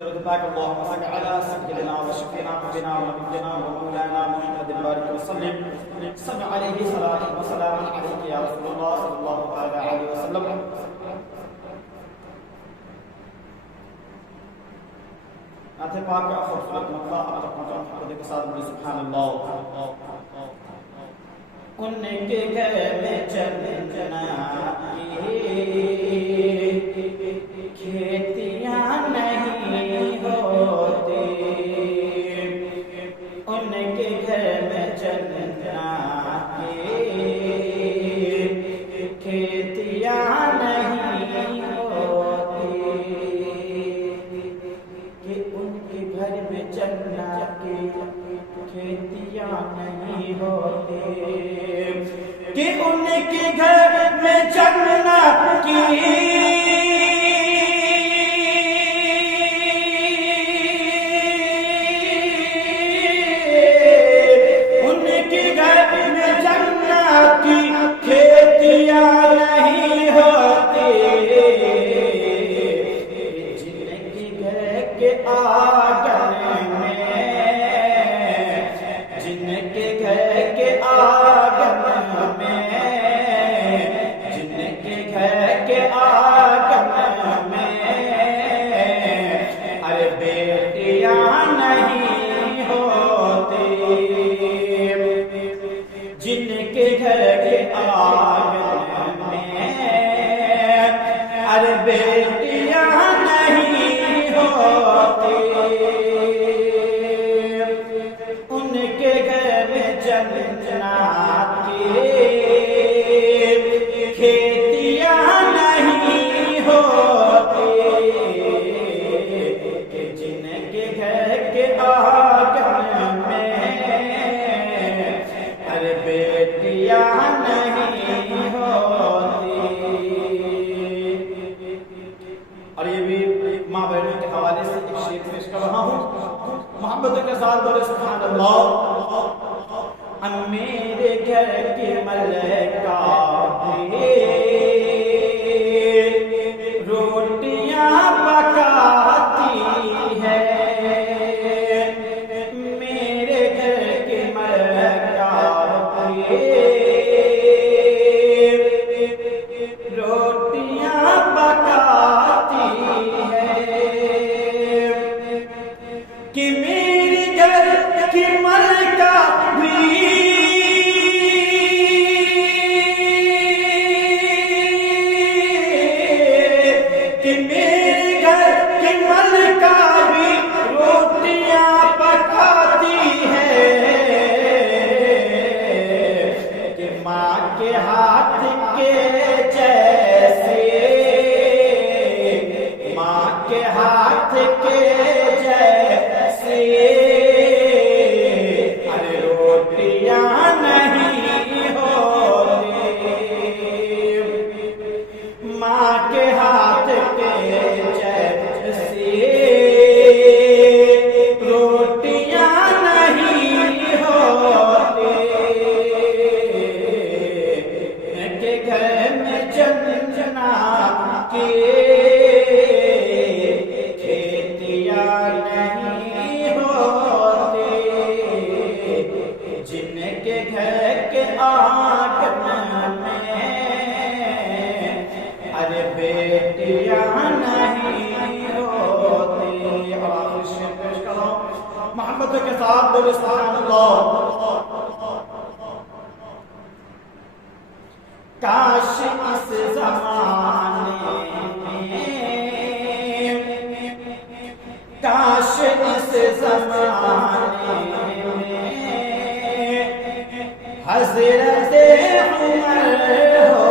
رضاك اللهم صل على سيدنا وشفينا وبنا ونبينا ومولانا محمد بارك وسلم صل عليه صلاة وسلام عليك يا رسول الله صلى الله عليه وسلم. ناتھ پاک کا خوبصورت مقام اور پہنچا محمد کے ساتھ بڑی سبحان اللہ. ان کے گھر میں چندنا کھیتیاں نہیں ہوتی، ان کے گھر میں چندنا کھیتیاں نہیں ہوتی، کہ ان کے گھر میں چندنا کی کھیتیاں نہیں ہوتی، کہ ان کے گھر میں چندنا کی میرے گھر کی ملکہ روٹیاں پکاتی ہے، میرے گھر کی ملکہ روٹیاں پکاتی ہے، کہ میرے گھر کی ملکہ محمد کے ساتھ بولے سبحان اللہ. کاش اس زمانے میں، کاش اس زمانے میں حضرت عمر ہو